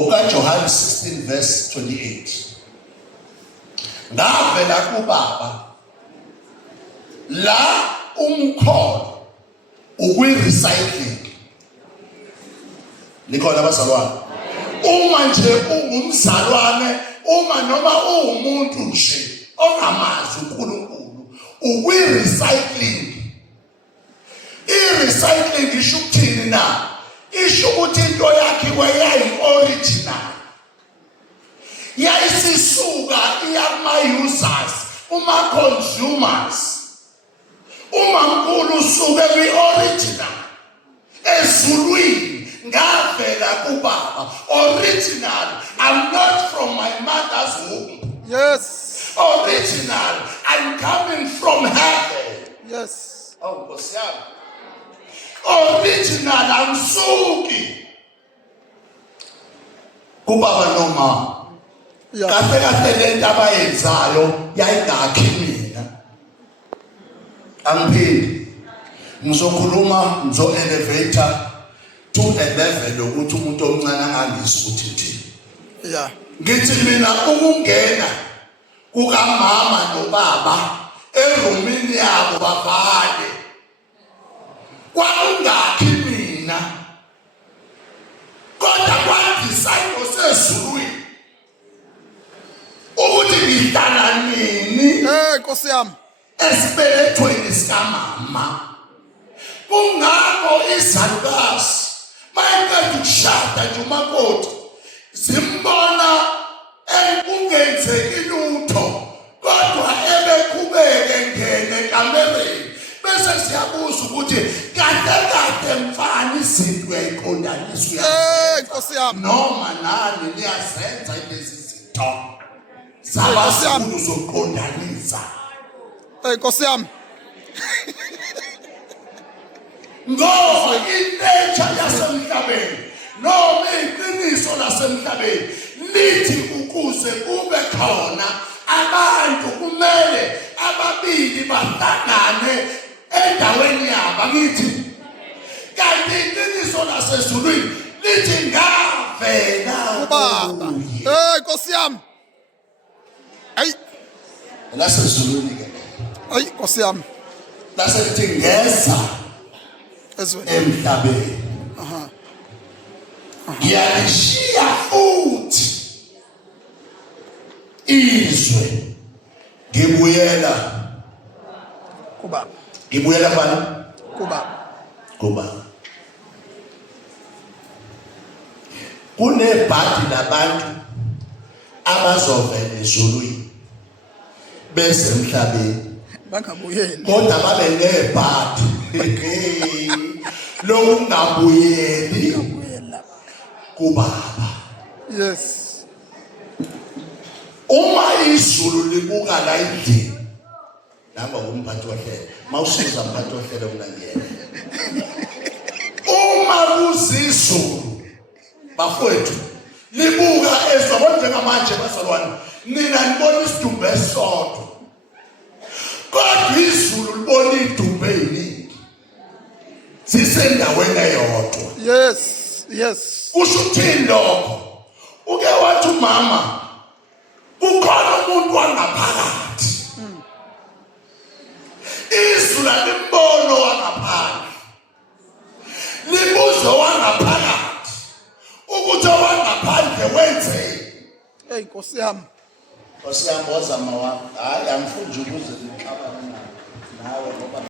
John 16 verse 28. Ngavela kubaba la umkholo ukwi-recycling. Likhona abazalwane. Uma nje ungumzalwane, uma noma uwumuntu nje ongamazi uNkulunkulu, ukwi-recycling. I-recycling isho ukuthini na? Isho ukuthi into yakhe wayayi-original. Yayisisuka iyama-users, uma-consumers. Umankulu usuke kwi-original. Ezulwini ngavela kubaba. Original. I'm not from my mother's womb. Yes. Original. I'm coming from heaven. Yes. Oh, Nkosi yami. Original amsuki kubaba noma kahle lento abayenzayo yayingakhi mina angiphindi ngizokhuluma elevator to a level ukuthi umuntu omncane angangizwa ukuthi thini. Yeah. Ngithi mina ukungena kukamama nobaba erumini yabo bavale kwakungakhi mina kodwa kwadisayino sezulwini ukuthi ngihlala nini Nkosi yami esibelethweni sikamama. Kungakho izalukazi mayeqeda ukushada nje umakoti zimbona kungenzeki lutho kodwa ebeqhubeke ngene kamereni bese siyabuza ukuthi kade mfana izinto uyayiqondanisa Nkosi yami noma nani niyazenza lezi zinto zabasikhulu zokuqondanisa. Nkosi yami Ngoba inature yasemhlabeni noma iqiniso lasemhlabeni lithi ukuze kube khona abantu kumele ababili bahlangane endaweni yabo. Ngithi kanti iqiniso lasezulwini lithi ngavela kubaba. Nkosi yami ayi lasezulwini ke ayi Nkosi yami laselithi ngeza ezweni emhlabeni. Ngiyalishiya futhi izwe ngibuyela kubaba. Ngibuyela bani? Kubaba. Kunebhadi labantu abazovela ezulwini bese emhlabeni Bangabuyeli. kodwa babe nebhadi lokungabuyeli kubaba. Yes. Uma izulu libuka la endlini namba umphathi wohlelo mawusiza umphathi wohlelo kunangiyena. Uma kuzizulu bafowethu libuka ezwa njengamanje bazalwane nina nibona isidumbu esisodwa kodwa izulu libona idumbu eziningi zisendaweni eyodwa. Yes. Kusho ukuthini lokho? Uke wathi umama kukhona umuntu wangaphakathi. Izulu alimbono wangaphandle. Libuze wangaphakathi ukuthi wangaphandle wenzeni. Nkosi yami. Nkosi yami wozama wami. Hayi angifuni nje ukuze ngixabane nawe ngoba